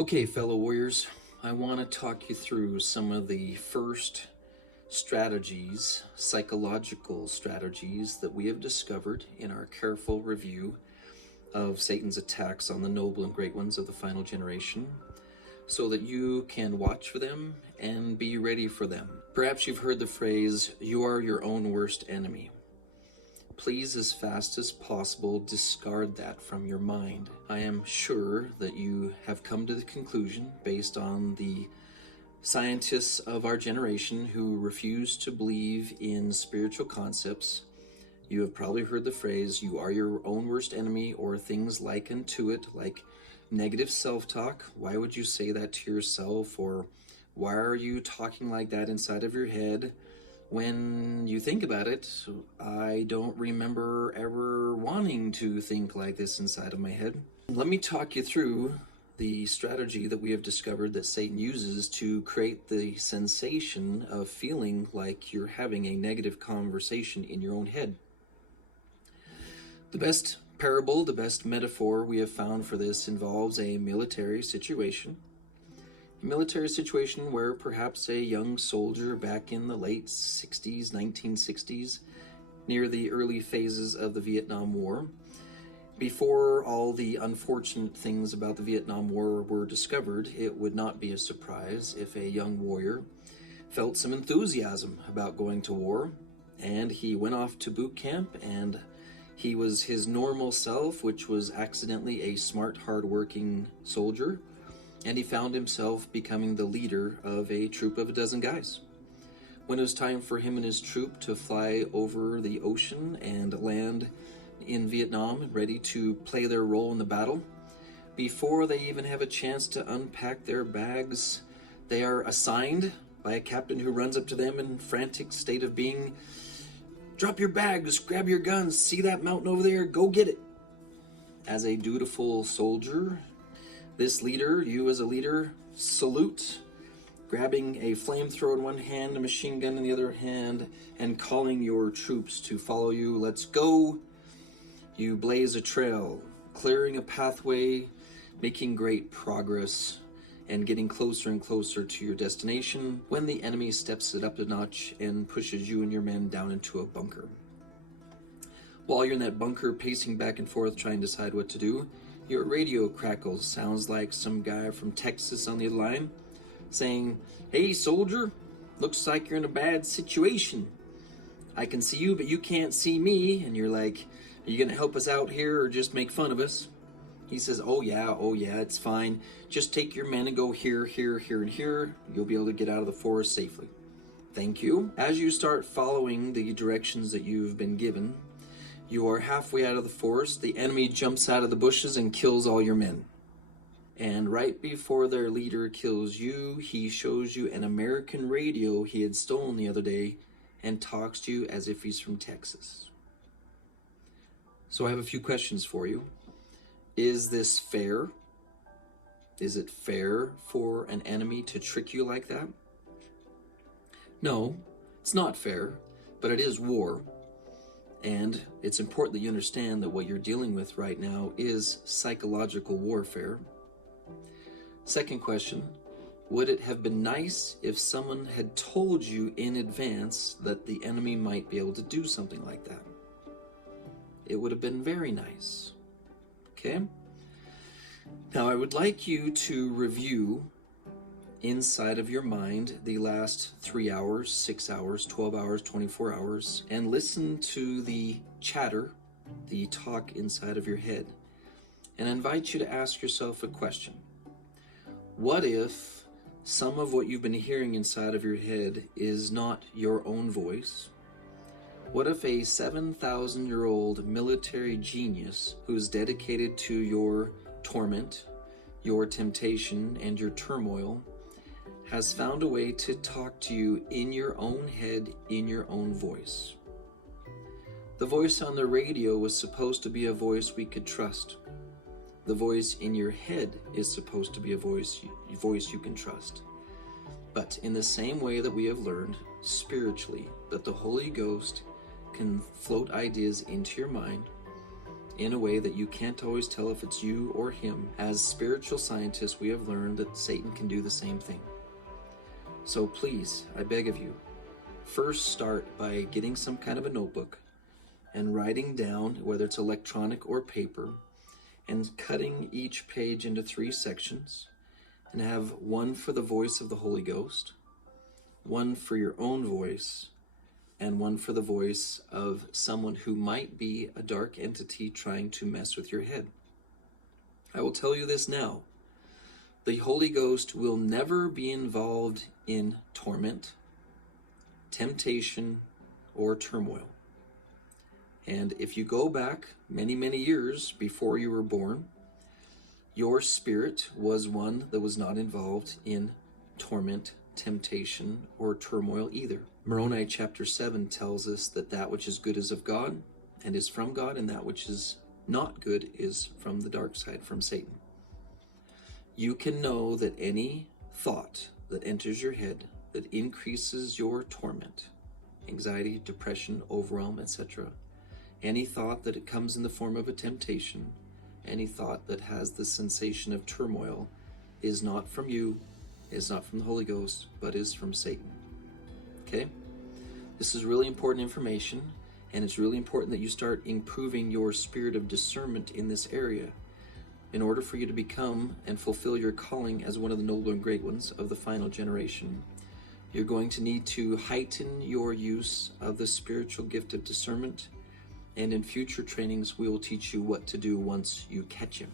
Okay, fellow warriors, I want to talk you through some of the first strategies, psychological strategies that we have discovered in our careful review of Satan's attacks on the noble and great ones of the final generation, so that you can watch for them and be ready for them. Perhaps you've heard the phrase, "You are your own worst enemy." Please, as fast as possible, discard that from your mind. I am sure that you have come to the conclusion, based on the scientists of our generation who refuse to believe in spiritual concepts, you have probably heard the phrase, "You are your own worst enemy," or things likened to it, like negative self-talk. Why would you say that to yourself? Or why are you talking like that inside of your head? When you think about it, I don't remember ever wanting to think like this inside of my head. Let me talk you through the strategy that we have discovered that Satan uses to create the sensation of feeling like you're having a negative conversation in your own head. The best parable, the best metaphor we have found for this involves a military situation. A military situation where perhaps a young soldier back in the late 60s, 1960s, near the early phases of the Vietnam War, before all the unfortunate things about the Vietnam War were discovered, it would not be a surprise if a young warrior felt some enthusiasm about going to war, and he went off to boot camp, and he was his normal self, which was accidentally a smart, hard-working soldier, and he found himself becoming the leader of a troop of a dozen guys. When it was time for him and his troop to fly over the ocean and land in Vietnam, ready to play their role in the battle, before they even have a chance to unpack their bags, they are assigned by a captain who runs up to them in frantic state of being, "Drop your bags, grab your guns, see that mountain over there, go get it." As a dutiful soldier, this leader, you as a leader, salute, grabbing a flamethrower in one hand, a machine gun in the other hand, and calling your troops to follow you. Let's go. You blaze a trail, clearing a pathway, making great progress, and getting closer and closer to your destination when the enemy steps it up a notch and pushes you and your men down into a bunker. While you're in that bunker, pacing back and forth, trying to decide what to do, your radio crackles. Sounds like some guy from Texas on the other line saying, "Hey soldier, looks like you're in a bad situation. I can see you, but you can't see me." And you're like, "Are you gonna help us out here or just make fun of us?" He says, oh yeah, it's fine. Just take your men and go here, here, here, and here. You'll be able to get out of the forest safely. Thank you. As you start following the directions that you've been given, you are halfway out of the forest. The enemy jumps out of the bushes and kills all your men. And right before their leader kills you, he shows you an American radio he had stolen the other day and talks to you as if he's from Texas. So I have a few questions for you. Is this fair? Is it fair for an enemy to trick you like that? No, it's not fair, but it is war. And it's important that you understand that what you're dealing with right now is psychological warfare. Second question, would it have been nice if someone had told you in advance that the enemy might be able to do something like that? It would have been very nice. Okay? Now I would like you to review inside of your mind the last 3 hours, 6 hours, 12 hours, 24 hours, and listen to the chatter, the talk inside of your head. And I invite you to ask yourself a question. What if some of what you've been hearing inside of your head is not your own voice? What if a 7,000-year-old military genius who's dedicated to your torment, your temptation, and your turmoil has found a way to talk to you in your own head, in your own voice? The voice on the radio was supposed to be a voice we could trust. The voice in your head is supposed to be a voice you can trust. But in the same way that we have learned spiritually that the Holy Ghost can float ideas into your mind, in a way that you can't always tell if it's you or him. As spiritual scientists, we have learned that Satan can do the same thing. So please, I beg of you, first start by getting some kind of a notebook and writing down, whether it's electronic or paper, and cutting each page into 3 sections, and have one for the voice of the Holy Ghost, one for your own voice, and one for the voice of someone who might be a dark entity trying to mess with your head. I will tell you this now. The Holy Ghost will never be involved in torment, temptation, or turmoil. And if you go back many, many years before you were born, your spirit was one that was not involved in torment, temptation, or turmoil either. Moroni chapter 7 tells us that that which is good is of God and is from God, and that which is not good is from the dark side, from Satan. You can know that any thought that enters your head that increases your torment, anxiety, depression, overwhelm, etc., any thought that it comes in the form of a temptation, any thought that has the sensation of turmoil, is not from you, is not from the Holy Ghost, but is from Satan. Okay? This is really important information, and it's really important that you start improving your spirit of discernment in this area in order for you to become and fulfill your calling as one of the noble and great ones of the final generation. You're going to need to heighten your use of the spiritual gift of discernment, and in future trainings we will teach you what to do once you catch him.